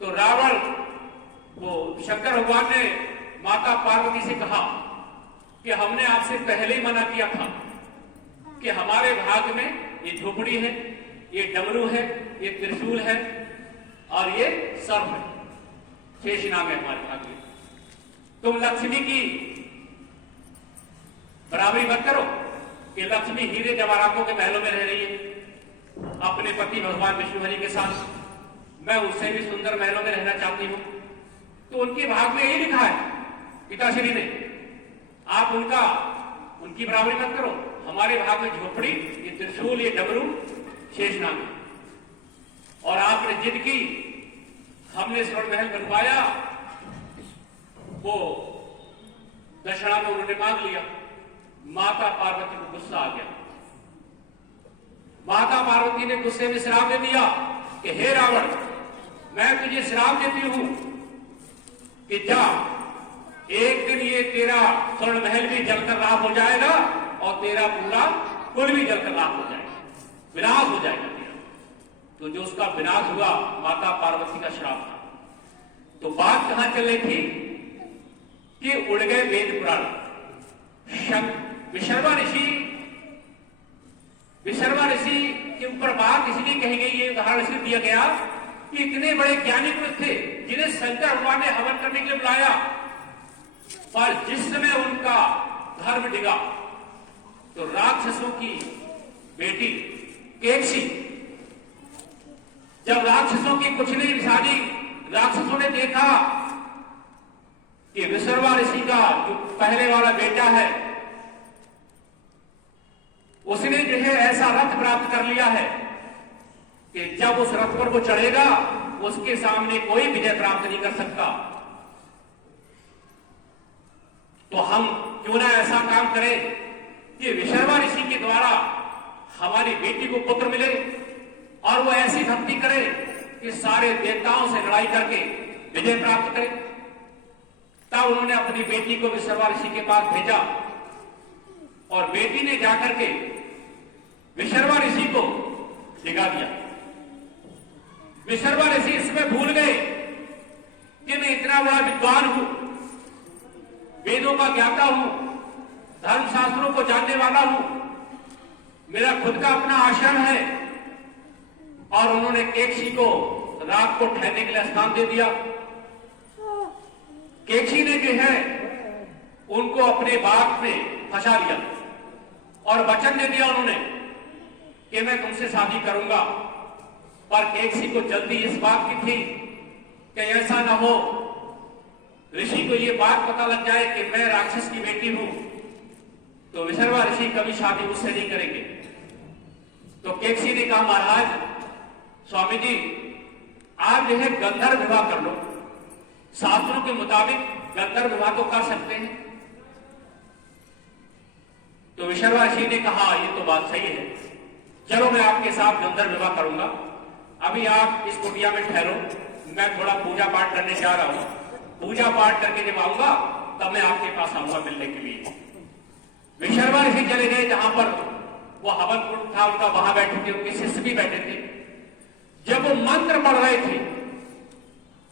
तो रावण वो शंकर भगवान ने माता पार्वती से कहा कि हमने आपसे पहले ही मना किया था कि हमारे भाग में ये झोपड़ी है, ये डमरू है, ये त्रिशूल है और ये सर्प है, शेषनाग है हमारे भाग में। तुम लक्ष्मी की बराबरी मत करो कि लक्ष्मी हीरे जवाहरातों के महलों में रह रही है अपने पति भगवान विष्णु हरि के साथ, मैं उससे भी सुंदर महलों में रहना चाहती हूं। तो उनके भाग में यही लिखा है पिताश्री ने, आप उनकी बराबरी मत करो। हमारे भाग में झोपड़ी, ये त्रिशूल, ये डमरू, शेषनाग, और आपने जिद की, हमने स्वर्ण महल बनवाया, वो दशहरा में उन्होंने मांग लिया। माता पार्वती को गुस्सा आ गया। माता पार्वती ने गुस्से में श्राप दे दिया कि हे रावण, मैं तुझे श्राप देती हूं कि जा, एक दिन ये तेरा स्वर्ण महल भी जलकर राख हो जाएगा और तेरा पूरा कुल भी जलकर राख हो जाएगा, विनाश हो जाएगा तेरा। तो जो उसका विनाश हुआ माता पार्वती का श्राप था। तो बात कहां चल रही थी कि उड़ गए वेद पुराण। विशर्मा ऋषि के ऊपर बात इसलिए कही गई, ये उदाहरण इसलिए दिया गया कि इतने बड़े ज्ञानी पुरुष थे जिन्हें शंकर भगवान ने हवन करने के लिए बुलाया, पर जिस समय उनका धर्म डिगा तो राक्षसों की बेटी केकसी, जब राक्षसों की कुछ नहीं विशाली राक्षसों ने देखा कि विशर्मा ऋषि का जो पहले वाला बेटा है उसने जो है ऐसा रथ प्राप्त कर लिया है कि जब उस रथ पर वो चढ़ेगा उसके सामने कोई विजय प्राप्त नहीं कर सकता। तो हम क्यों ना ऐसा काम करें कि विशर्मा ऋषि के द्वारा हमारी बेटी को पुत्र मिले और वो ऐसी भक्ति करे कि सारे देवताओं से लड़ाई करके विजय प्राप्त करे। तब उन्होंने अपनी बेटी को विशर्मा ऋषि के पास भेजा और बेटी ने जाकर के विशर्मा ऋषि को दिखा दिया। विशर्मा ऋषि इसमें भूल गए कि मैं इतना बड़ा विद्वान हूं, वेदों का ज्ञाता हूं, धर्मशास्त्रों को जानने वाला हूं, मेरा खुद का अपना आश्रम है। और उन्होंने केकसी को रात को ठहरने के लिए स्थान दे दिया। केकसी ने जो है उनको अपने बाग में फंसा लिया और वचन दे दिया उन्होंने कि मैं तुमसे शादी करूंगा। पर केकसी को जल्दी इस बात की थी कि ऐसा ना हो ऋषि को ये बात पता लग जाए कि मैं राक्षस की बेटी हूं, तो विशर्मा ऋषि कभी शादी मुझसे नहीं करेंगे। तो केकसी ने कहा, महाराज स्वामी जी, आप जो है गंधर्व विवाह कर लो, शास्त्रों के मुताबिक गंधर्व विवाह तो कर सकते हैं। तो विशर्मा ऋषि ने कहा, ये तो बात सही है, चलो मैं आपके साथ गंधर्व विवाह करूंगा। अभी आप इस कुटिया में ठहरो, मैं थोड़ा पूजा पाठ करने जा रहा हूं। पूजा पाठ करके जब आऊंगा तब मैं आपके पास आऊंगा मिलने के लिए। विशर्मा ऋषि चले गए जहां पर वो हवन कुंड था उनका, वहां बैठे थे, उनके शिष्य भी बैठे थे। जब वो मंत्र पढ़ रहे थे,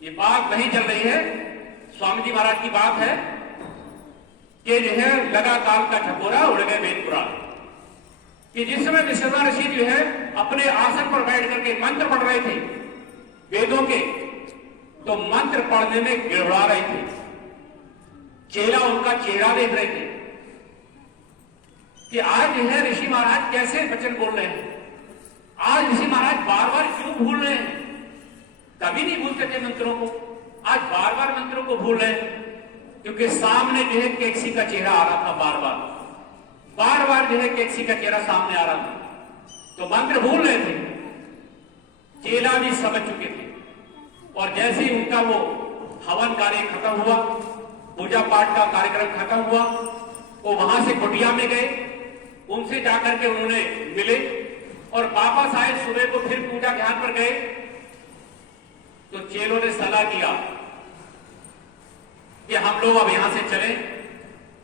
ये बात नहीं चल रही है, स्वामी जी महाराज की बात है कि जो है लगा काल का ठकोरा उड़ गए वेद पुराण, कि जिस समय विशर्मा ऋषि जो है अपने आसन पर बैठ करके मंत्र पढ़ रहे थे वेदों के, तो मंत्र पढ़ने में गिड़बड़ा रहे थे। चेला उनका चेहरा देख रहे थे कि आज जो है ऋषि महाराज कैसे वचन बोल रहे हैं, आज ऋषि महाराज बार बार क्यों भूल रहे हैं। कभी नहीं भूलते थे मंत्रों को, आज बार बार मंत्रों को भूल रहे हैं, क्योंकि सामने जो है केकसी का चेहरा आ रहा था, बार बार जो है केकसी का चेहरा सामने आ रहा था, तो मंत्र भूल रहे थे। चेला भी समझ चुके थे और जैसे ही उनका वो हवन कार्य खत्म हुआ, पूजा पाठ का कार्यक्रम खत्म हुआ, वो वहां से कुटिया में गए, उनसे जाकर के उन्होंने मिले और वापस आए। सुबह को फिर पूजा ध्यान पर गए तो चेलों ने सलाह किया कि हम लोग अब यहां से चलें,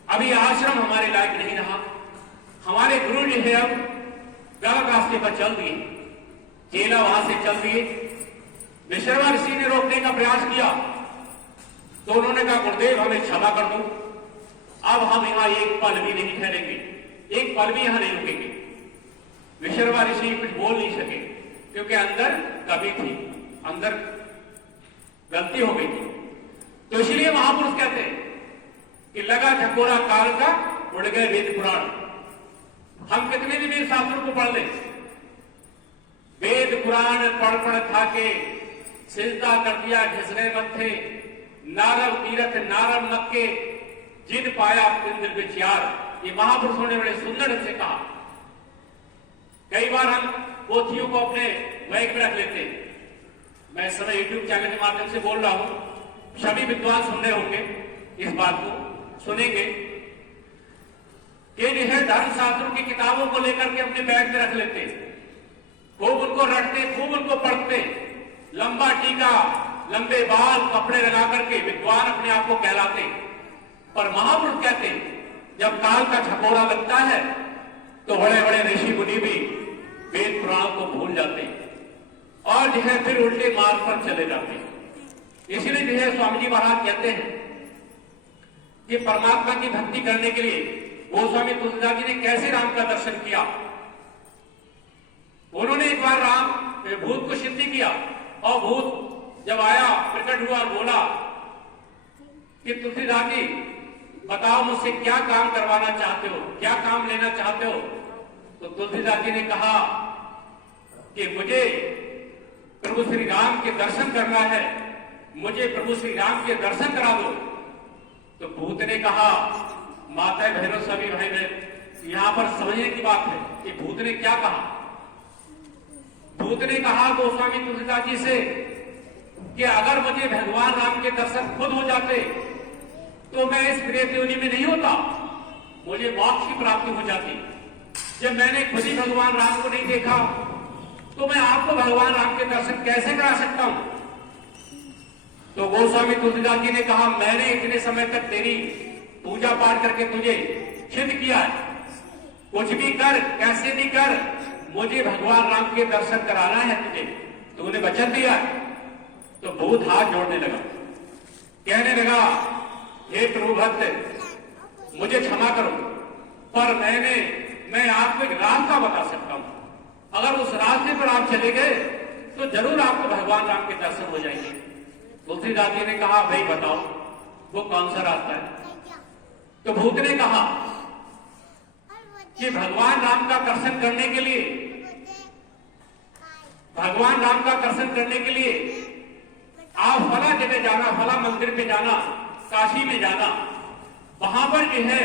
अभी आश्रम हमारे लायक नहीं रहा, हमारे गुरु जी है अब गलत रास्ते पर चल दिए। चेला वहां से चल दिए विश्रवा ऋषि ने रोकने का प्रयास किया तो उन्होंने कहा गुरुदेव हमें क्षमा कर दो, अब हम यहां एक पल भी नहीं ठहरेंगे, एक पल भी यहां नहीं रुकेंगे। विश्रवा ऋषि कुछ बोल नहीं सके क्योंकि अंदर कमी थी, अंदर गलती हो गई थी। तो इसलिए महापुरुष कहते हैं कि लगा झकोरा काल का उड़ गए वेद पुराण। हम कितने भी वेद शास्त्रों को पढ़ लें, वेद पुराण पढ़ पढ़ था के सिजदा कर दिया घिसरे मत्थे, नारव तीरथ नारव मक्के, जिन पाया तिन दिल विचार। ये महापुरुषों ने बड़े सुंदर ढंग से कहा। कई बार हम पोथियों को अपने बैग में रख लेते हैं। मैं इस समय यूट्यूब चैनल के माध्यम से बोल रहा हूं, सभी विद्वान सुन रहे होंगे, इस बात को सुनेंगे कि जो है धर्म शास्त्रों की किताबों को लेकर के अपने बैग में रख लेते, खूब उनको रटते, खूब उनको पढ़ते, लंबा टीका, लंबे बाल, कपड़े लगा करके विद्वान अपने आप को कहलाते। पर महापुरुष कहते जब काल का झकोरा लगता है तो बड़े बड़े ऋषि मुनि भी वेद पुराणों को भूल जाते हैं और जो है फिर उल्टे मार्ग पर चले जाते हैं। इसलिए जो है स्वामी जी महाराज कहते हैं कि परमात्मा की भक्ति करने के लिए गोस्वामी तुलसीदास जी ने कैसे राम का दर्शन किया। उन्होंने एक बार राम भूत को सिद्धि किया और भूत जब आया प्रकट हुआ और बोला कि तुलसीदास जी बताओ मुझसे क्या काम करवाना चाहते हो, क्या काम लेना चाहते हो। तो तुलसीदास जी ने कहा कि मुझे प्रभु श्री राम के दर्शन करना है, मुझे प्रभु श्री राम के दर्शन करा दो। तो भूत ने कहा, माता बहनों सभी भाई बहन यहां पर समझने की बात है कि भूत ने क्या कहा। भूत ने कहा गोस्वामी तुलसीदास जी से कि अगर मुझे भगवान राम के दर्शन खुद हो जाते तो मैं इस प्रेत योनि में नहीं होता, मुझे मोक्ष की प्राप्ति हो जाती। जब मैंने खुद ही भगवान राम को नहीं देखा तो मैं आपको भगवान राम के दर्शन कैसे करा सकता हूं। तो गोस्वामी तुलसीदास जी ने कहा, मैंने इतने समय तक तेरी पूजा पाठ करके तुझे सिद्ध किया है, कुछ भी कर, कैसे भी कर, मुझे भगवान राम के दर्शन कराना है तुझे, तूने वचन दिया है। तो भूत हाथ जोड़ने लगा, कहने लगा, हे प्रभु भक्त मुझे क्षमा करो, पर मैं आपको एक रास्ता बता सकता हूं, अगर उस रास्ते पर आप चले गए तो जरूर आपको भगवान राम के दर्शन हो जाएंगे। तुलसीदास जी ने कहा, भाई बताओ वो कौन सा रास्ता है। तो भूत ने कहा कि भगवान राम का दर्शन करने के लिए, भगवान राम का दर्शन करने के लिए आप फला जगह जाना, फला मंदिर पे जाना, काशी में जाना, वहां पर जो है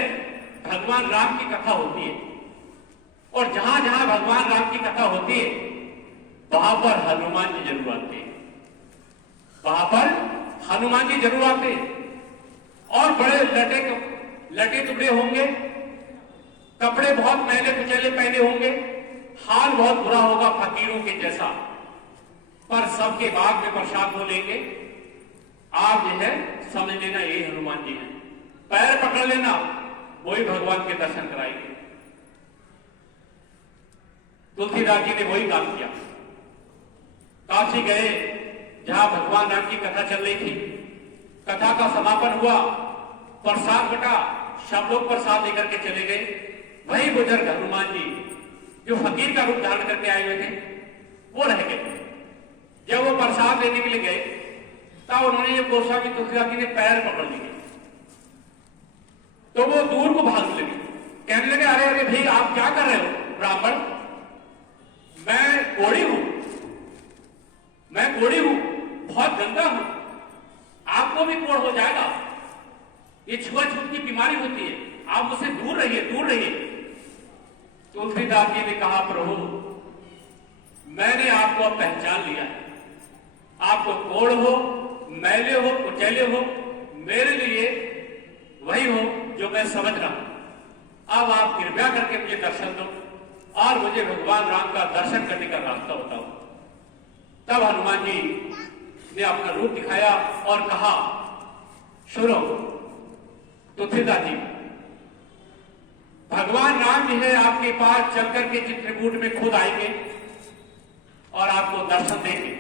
भगवान राम की कथा होती है और जहां जहां भगवान राम की कथा होती है वहां पर हनुमान जी जरूर आते हैं, वहां पर हनुमान जी जरूर आते हैं और बड़े लटे टुकड़े होंगे, कपड़े बहुत मैले कुचैले पहने होंगे, हाल बहुत बुरा होगा फकीरों के जैसा, पर सबके बाग में प्रसाद को लेके आप जो है समझ लेना ये हनुमान जी हैं, पैर पकड़ लेना वही भगवान के दर्शन कराएंगे। तुलसीदास जी ने वही काम किया, काशी गए जहां भगवान राम की कथा चल रही थी, कथा का समापन हुआ, प्रसाद बटा, सब लोग प्रसाद लेकर के चले गए। वही बुजुर्ग हनुमान जी जो फकीर का रूप धारण करके आए हुए थे वो रह गए। जब वो प्रसाद लेने के लिए गए तब उन्होंने गोस्वामी तुलसीदास जी ने पैर पकड़ लिए तो वो दूर को भागने लगे, कहने लगे, अरे अरे भाई आप क्या कर रहे हो ब्राह्मण, मैं कोढ़ी हूं, मैं कोढ़ी हूं, बहुत गंदा हूं, आपको भी कोढ़ हो जाएगा, ये छुआछूत की बीमारी होती है, आप मुझसे दूर रहिए, दूर रहिए। तुलसीदास जी ने कहा, प्रभु मैंने आपको अब पहचान लिया है, आपको कोढ़ हो, मैले हो, कुचैले हो, मेरे लिए वही हो जो मैं समझ रहा हूं। अब आप कृपया करके मुझे दर्शन दो और मुझे भगवान राम का दर्शन करने का रास्ता बताओ। तब हनुमान जी ने अपना रूप दिखाया और कहा, सुनो तुलसीदास जी, भगवान राम जी है आपके पास चलकर के चित्रकूट में खुद आएंगे और आपको दर्शन देंगे।